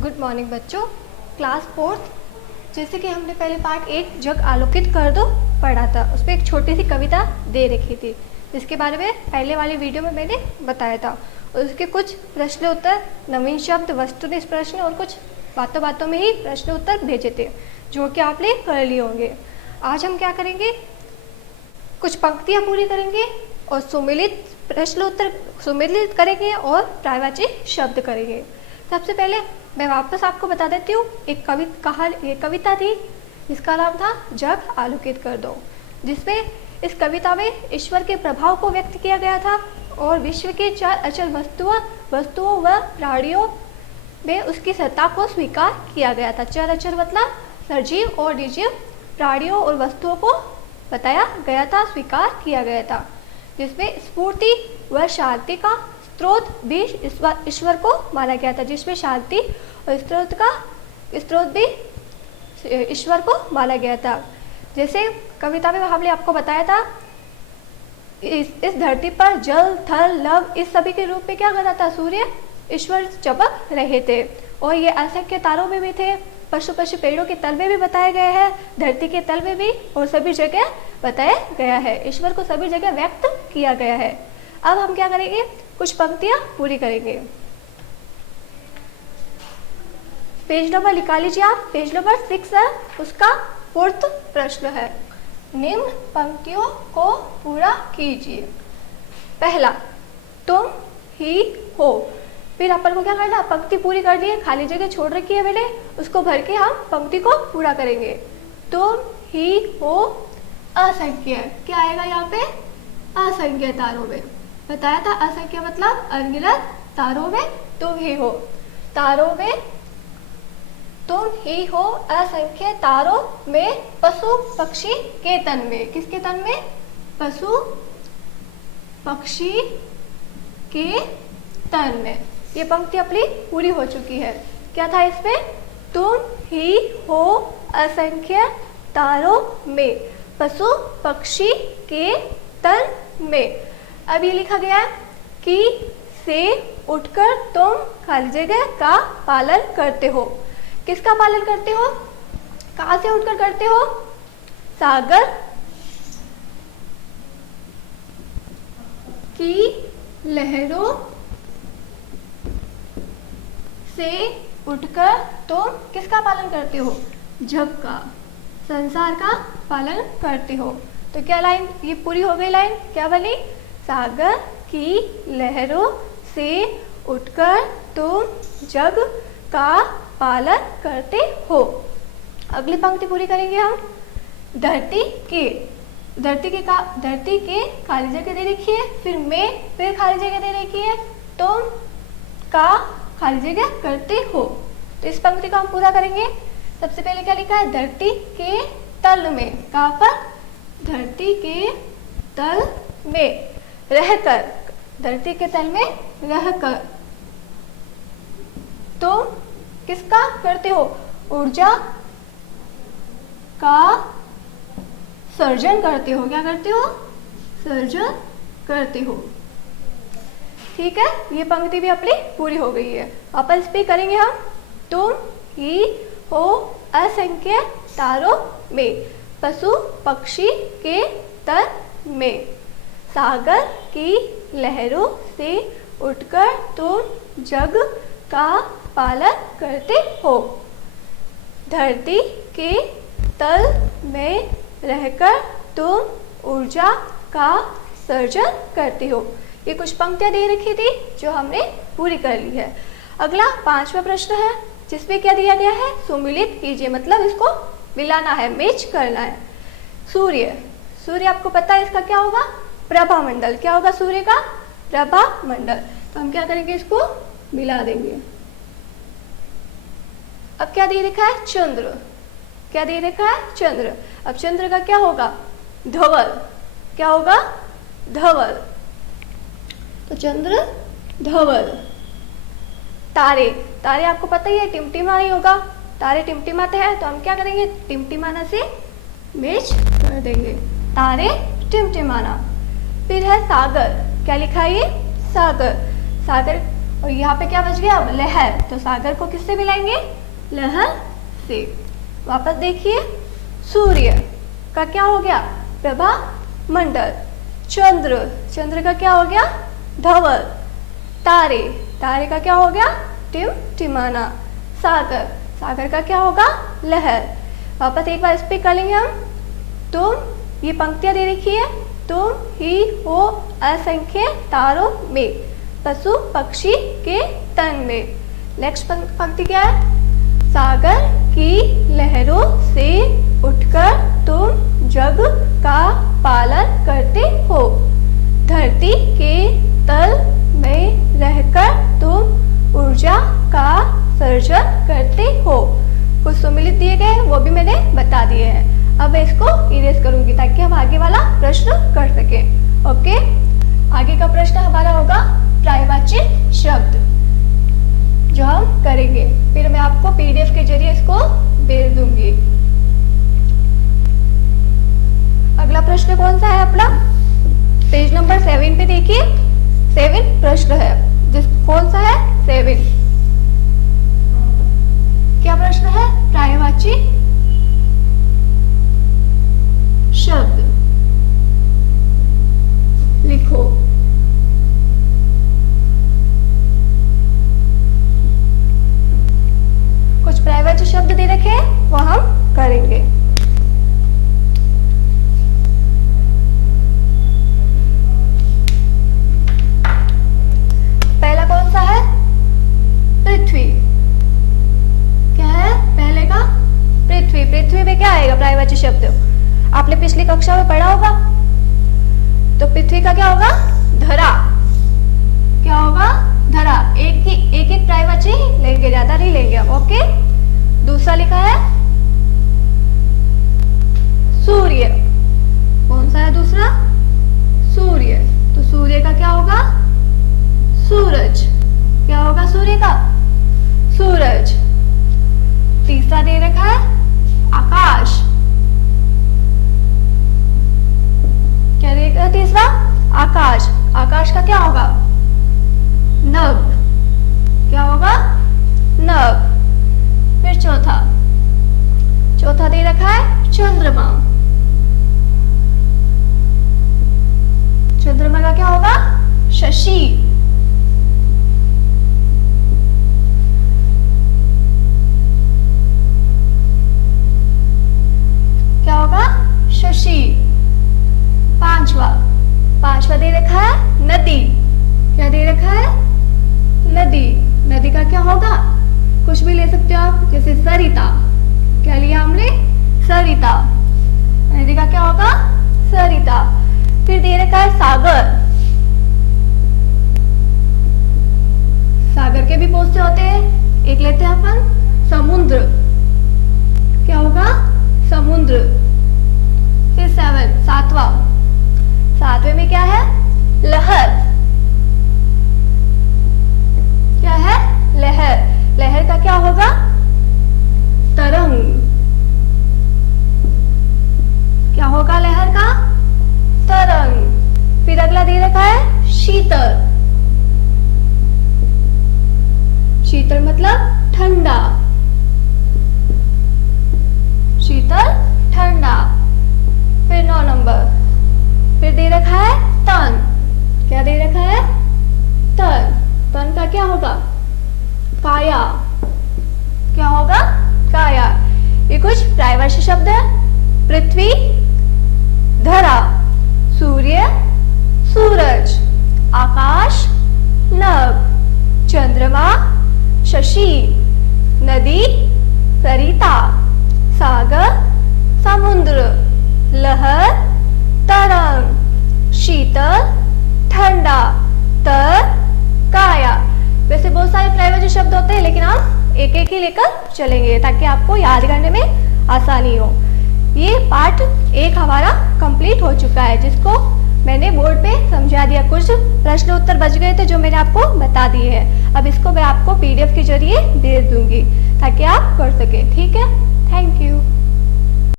Good morning बच्चों। Class fourth, जैसे कि हमने पहले पार्ट 1 जग आलोकित कर दो पढ़ा था, उस पर एक छोटी सी कविता दे रखी थी जिसके बारे में पहले वाली वीडियो में मैंने बताया था। और उसके कुछ प्रश्न उत्तर, नवीन शब्द, वस्तुनिष्ठ प्रश्न और कुछ बातों बातों में ही प्रश्न उत्तर भेजे थे जो कि आपने कर लिए होंगे। आज हम क्या करेंगे, कुछ पंक्तियाँ पूरी करेंगे और सुमिलित प्रश्न उत्तर सुमिलित करेंगे और पर्यायवाची शब्द करेंगे। सबसे पहले मैं वापस आपको बता देती हूँ, एक कविता थी जिसका नाम था जग आलोकित कर दो, जिसमें इस कविता में ईश्वर के प्रभाव को व्यक्त किया गया था और विश्व के 4 अचल वस्तुओं व प्राणियों में उसकी सत्ता को स्वीकार किया गया था। 4 अचल मतलब सजीव और निर्जीव प्राणियों और वस्तुओं को बताया गया था, स्वीकार किया गया था, जिसमें स्फूर्ति व शांति का स्रोत भी ईश्वर को माना गया था, जिसमें शांति और स्रोत भी ईश्वर को माना गया था। जैसे कविता में हमने आपको बताया था, इस धरती पर जल, थल, लव इस सभी के रूप में क्या कर रहा था, सूर्य ईश्वर चमक रहे थे और ये असंख्य तारों में भी थे, पशु पेड़ों के तल में भी बताया गया है, धरती के तल में भी, और सभी जगह बताया गया है। ईश्वर को सभी जगह व्यक्त किया गया है। अब हम क्या करेंगे, कुछ पंक्तियां पूरी करेंगे। पेज नंबर निकाल लीजिए आप, पेज नंबर 6 है, उसका 4th प्रश्न है। निम्न पंक्तियों को पूरा कीजिए। पहला, तुम ही हो। फिर अपन को क्या करना, पंक्ति पूरी कर दी है, खाली जगह छोड़ रखी है मैंने, उसको भर के हम पंक्ति को पूरा करेंगे। तुम ही हो असंख्य, क्या आएगा यहाँ पे, असंख्य तारों में। बताया था असंख्य मतलब अनगिनत तारों में तुम ही हो, तारों में तुम ही हो, असंख्य तारों में, पशु पक्षी के तन में। किसके तन में, पशु पक्षी के तन में। ये पंक्ति अपनी पूरी हो चुकी है। क्या था इसमें, तुम ही हो असंख्य तारों में, पशु पक्षी के तन में। अब ये लिखा गया कि से उठकर तुम खाली जगह का पालन करते हो। किसका पालन करते हो, कहाँ से उठकर करते हो, सागर की लहरों से उठकर तुम किसका पालन करते हो, जग का, संसार का पालन करते हो। तो क्या लाइन ये पूरी हो गई, लाइन क्या बनी, सागर की लहरों से उठकर तुम जग का पालन करते हो। अगली पंक्ति पूरी करेंगे हम। धरती के खाली जगह दे रखी है, फिर खाली जगह दे रखी है, तुम का खाली जगह करते हो। तो इस पंक्ति को हम पूरा करेंगे। सबसे पहले क्या लिखा है, धरती के तल में, कहाँ पर, धरती के तल में रहकर, धरती के तल में रहकर तुम किसका करते हो, ऊर्जा का सर्जन करते हो। क्या करते हो, सर्जन करते हो। ठीक है, ये पंक्ति भी अपनी पूरी हो गई है। वापस भी करेंगे हम। तुम ही हो असंख्य तारों में, पशु पक्षी के तन में, सागर की लहरों से उठकर तुम जग का पालन करते हो, धरती के तल में रहकर तुम ऊर्जा का सर्जन करते हो। ये कुछ पंक्तियां दे रखी थी जो हमने पूरी कर ली है। अगला 5वां प्रश्न है, जिसमें क्या दिया गया है, सुमिलित कीजिए, मतलब इसको मिलाना है, मैच करना है। सूर्य आपको पता है इसका क्या होगा, प्रभा मंडल। क्या होगा सूर्य का, प्रभा मंडल। तो हम क्या करेंगे, इसको मिला देंगे। अब क्या दे रखा है, चंद्र। क्या दे रखा है, चंद्र। अब चंद्र का क्या होगा, धवल। क्या होगा, धवल। तो चंद्र धवल। तारे आपको पता ही है, टिमटिमा ही होगा, तारे टिमटिमाते हैं, तो हम क्या करेंगे, टिमटिमाना से मैच कर देंगे, तारे टिमटिमाना। फिर है सागर। क्या लिखा है ये, सागर। और यहाँ पे क्या बच गया अब लहर, तो सागर को किससे मिलाएंगे, लहर से। वापस देखिए, सूर्य का क्या हो गया, प्रभा मंडल। चंद्र, चंद्र का क्या हो गया, धवल। तारे, तारे का क्या हो गया, टिमटिमाना। सागर, सागर का क्या होगा, लहर। वापस एक बार इस पे कर लेंगे हम। तुम, ये पंक्तियां दे रखी है, तुम ही हो असंख्य तारों में, पशु पक्षी के तन में। नेक्स्ट पंक्ति क्या है, सागर की लहरों से उठकर तुम जग का पालन करते हो, धरती के तल में रहकर तुम ऊर्जा का सर्जन करते हो। कुछ सम्मिलित दिए गए वो भी मैंने बता दिए हैं। अब मैं इसको इरेज करूंगी ताकि हम आगे वाला प्रश्न कर सकें। ओके, आगे का प्रश्न हमारा होगा पर्यायवाची शब्द, जो हम करेंगे। फिर मैं आपको पीडीएफ के जरिए इसको भेज दूंगी। अगला प्रश्न कौन सा है अपना, पेज नंबर 7 पे देखिए। 7 प्रश्न है, जिस कौन सा है 7। क्या प्रश्न है, पर्यायवाची शब्द लिखो। कुछ पर्यायवाची शब्द दे रखे हैं वो हम करेंगे। पहला कौन सा है, पृथ्वी। क्या है पहले का, पृथ्वी। पृथ्वी में क्या आएगा पर्यायवाची शब्द, आपने पिछली कक्षा में पढ़ा होगा। तो पृथ्वी का क्या होगा, धरा। क्या होगा, धरा। एक पर्यायवाची लेंगे, ज्यादा नहीं लेंगे हम। ओके, दूसरा लिखा है सूर्य। कौन सा है दूसरा, सूर्य। तो सूर्य का क्या होगा, सूरज। क्या होगा सूर्य का, सूरज। तीसरा दे रखा है आकाश। क्या दे रखा है तीसरा, आकाश। आकाश का क्या होगा, नभ। क्या होगा, नभ। फिर चौथा दे रखा है चंद्रमा। चंद्रमा का क्या होगा, शशि। क्या होगा, शशि। पांचवा दे रखा है नदी। क्या दे रखा है, नदी। नदी का क्या होगा, कुछ भी ले सकते हो आप, जैसे सरिता। क्या लिया हमने, सरिता। नदी का क्या होगा, सरिता। फिर दे रखा है सागर। सागर के भी बहुत से होते हैं, एक लेते हैं अपन समुद्र। क्या होगा, समुद्र। फिर 7, सातवें में क्या है, लहर। क्या है, लहर। लहर का क्या होगा, तरंग। क्या होगा लहर का, तरंग। फिर अगला दे रखा है शीतल। शीतल मतलब ठंडा। शीतल, ठंडा। फिर 9 नंबर, फिर दे रखा है तन। क्या दे रखा है, तन। तन का क्या होगा, काया। क्या होगा, काया। ये कुछ पर्यायवाची शब्द है। पृथ्वी, धरा। सूर्य, सूरज। आकाश, नभ। चंद्रमा, शशि। नदी, सरिता। सागर, समुद्र। लहर, तरंग। शीतल, ठंडा। तर, काया। वैसे बहुत सारे पर्यायवाची शब्द होते हैं, लेकिन हम एक एक ही लेकर चलेंगे ताकि आपको याद करने में आसानी हो। ये पार्ट 1 हमारा कंप्लीट हो चुका है, जिसको मैंने बोर्ड पे समझा दिया। कुछ प्रश्न उत्तर बच गए थे जो मैंने आपको बता दिए हैं। अब इसको मैं आपको पीडीएफ के जरिए भेज दूंगी ताकि आप कर सके। ठीक है, थैंक यू।